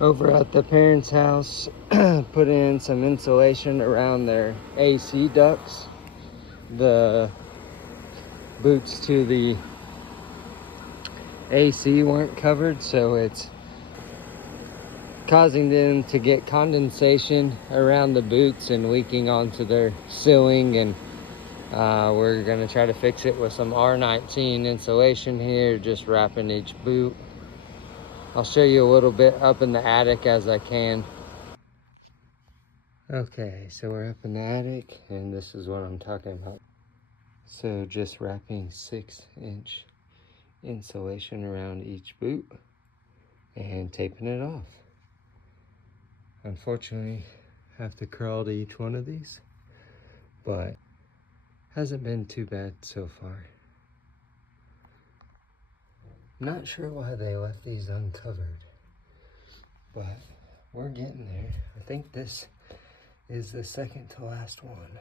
over at the parents' house, put in some insulation around their AC ducts. The boots to the AC weren't covered, so it's causing them to get condensation around the boots and leaking onto their ceiling. And we're gonna try to fix it with some R19 insulation here, just wrapping each boot. I'll show you a little bit up in the attic as I can. Okay, so we're up in the attic and this is what I'm talking about. So just wrapping 6-inch insulation around each boot and taping it off. Unfortunately, I have to crawl to each one of these, but hasn't been too bad so far. Not sure why they left these uncovered, but we're getting there. I think this is the second to last one.